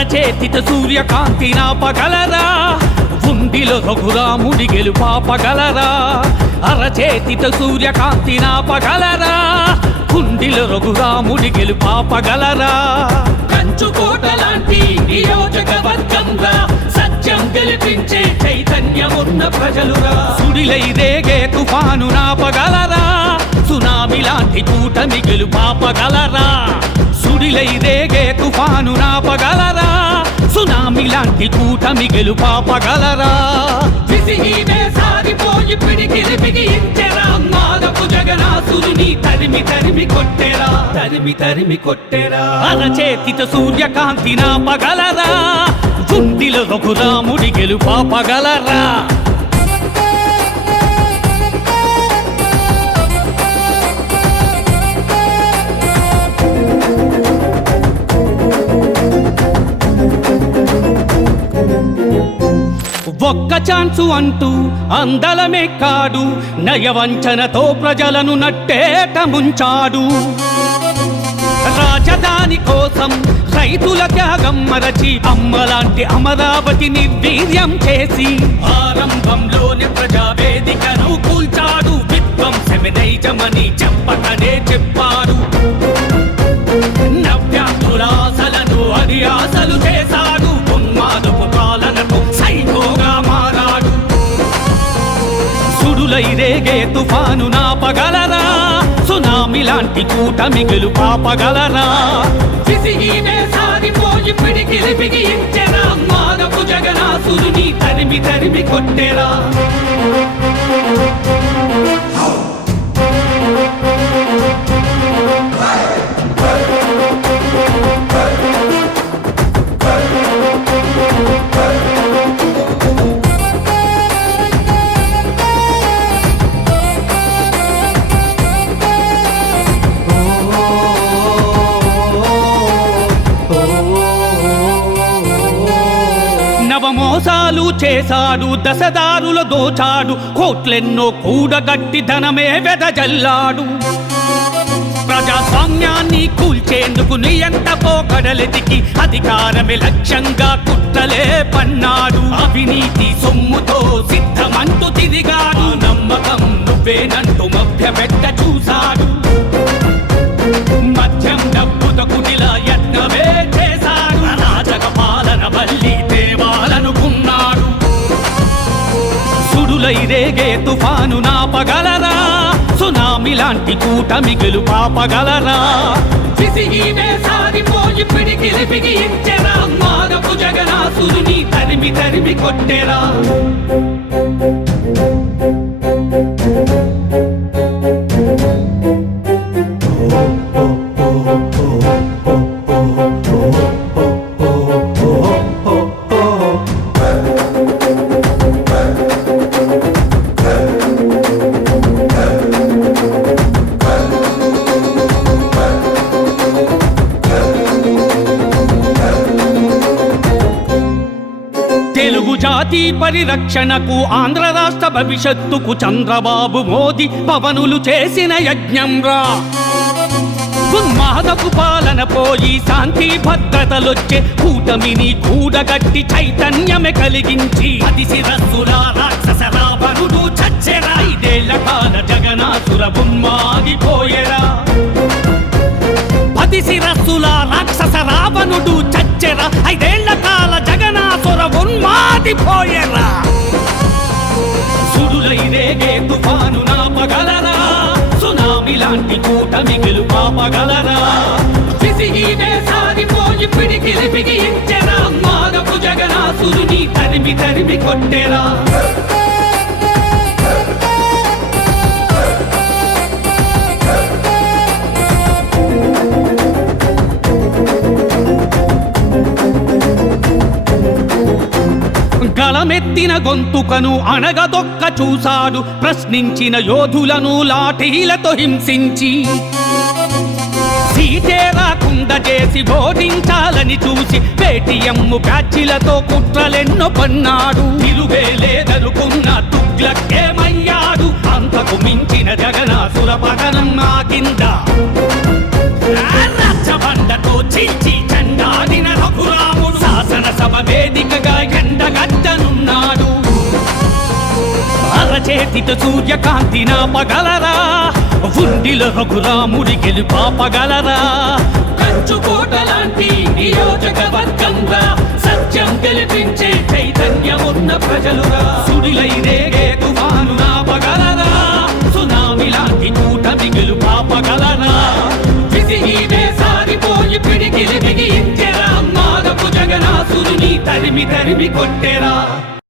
అరచేతిత సూర్యకాంతి నాపగలరా? ఉండిలో రఘురాముడి గెలుపాపగలరా అరచేతిత సూర్యకాంతి నాపగలరా? కుండిలో రఘురాముడి గెలుపాపగలరా కంచుకోట లాంటి నియోజకవర్గంగా సత్యం గెలిపించే చైతన్యమున్న ప్రజలురా. సుడిలై రేగే తుఫాను నాపగలరా? సునామి లాంటి కూటమి గెలుపాపగలరా సుడిలై రేగే తుఫాను నాపగలరా? సునామి లాంటి కూటమి గెలుపాపగలరా తరిమి తరిమి కొట్టెరా? అరచేతిత సూర్యకాంతి నాపగలరా? గుండిలో రఘురాముడి గెలుపాపగలరా ఒక్క ఛాన్సు అంటూ అందలమే కాడు నయవంచనతో ప్రజలను నట్టేట ముంచాడు. రాజధాని కోసం రైతుల త్యాగం మరచి అమ్మలాంటి అమరావతి నిర్వీర్యం చేసి ఆరంభంలోనే ప్రజావేదికను కూల్చాడు. విధ్వంసమినైజమని చెప్పకనే చెప్పాడు. నవ్యాంధ్రులాసలను అది ఆశ తుఫాను నాపగలరా? సునామి లాంటి కూట మిగులు పాపగలరా? మానపు జగనాసురుని తరిమి తరిమి కొట్టెరా మోసాలు చేశాడు దశదారుల దోచాడు కోట్లెన్నో కూడగట్టి ధనమే వెదజల్లాడు. ప్రజాస్వామ్యాన్ని కూల్చేందుకు నియంత పోకడలెతికి అధికారమే లక్ష్యంగా కుట్రలే పన్నాడు. అవినీతి సొమ్ముతో సిద్ధమంటూ తిరిగాడు. నమ్మకం నువ్వేనంటూ మభ్యపెట్ట చూశాడు. సుడులై రేగే తుఫాను నాపగలరా? సునామి లాంటి కూటమి గెలుపాపగలరా విసిగి వేసారిపోయి పిడికిలి బిగించెరా మాదపు జగనాసురుని తరిమి తరిమి కొట్టెరా? తెలుగు జాతి పరిరక్షణకు ఆంధ్ర రాష్ట్ర భవిష్యత్తుకు చంద్రబాబు మోదీ పవనులు చేసిన యజ్ఞం రా. ఉన్మాదపు పాలన పోయి శాంతి భద్రతలొచ్చే కూటమిని కూడగట్టి చైతన్యమే కలిగించి అది శిరస్సురా రాక్షస రావణుడు చచ్చెరా. ఐదేళ్ళ కాల జగనాసుర ఉన్మాదిపోయెరా పది శిరస్సులా రాక్షస రావణుడు చచ్చెరా. ఐదేళ్ళ కాల జగనాసుర ఉన్మాదిపోయెరా సుడులై రేగే తుఫాను నాపగలరా. సునామి లాంటి కూటమి గెలుపాపగలరా విసిగి వేసారిపోయి పిడికిలి బిగించెరా మాదపు జగనాసురుని తరిమి తరిమి కొట్టెరా. గలమెత్తిన గొంతుకను అణగదొక్క చూశాడు ప్రశ్నించిన యోధులను లాఠీలతో హింసించి. సీటే రాకుండా చేసి బోధించాలని చూసి పేటిఎం ప్యాచిలతో కుట్రలెన్నో పన్నాడు. నిలువేలు చేతితో సూర్యకాంతి నాపగలరా? ఉండిల రఘురాముడి గెలుపాపగలరా కంచుకోట లాంటి నియోజకవర్గంగా సత్యం గెలిపించే చైతన్యమున్న ప్రజలురా? సుడిలై రేగే తుఫాను నాపగలరా? సునామి లాంటి కూటమి గెలుపాపగలరా విసిగి సారిపోయి పిడికిలి బిగించెరా? మాదపు జగనాసురుని తరిమి తరిమి కొట్టెరా?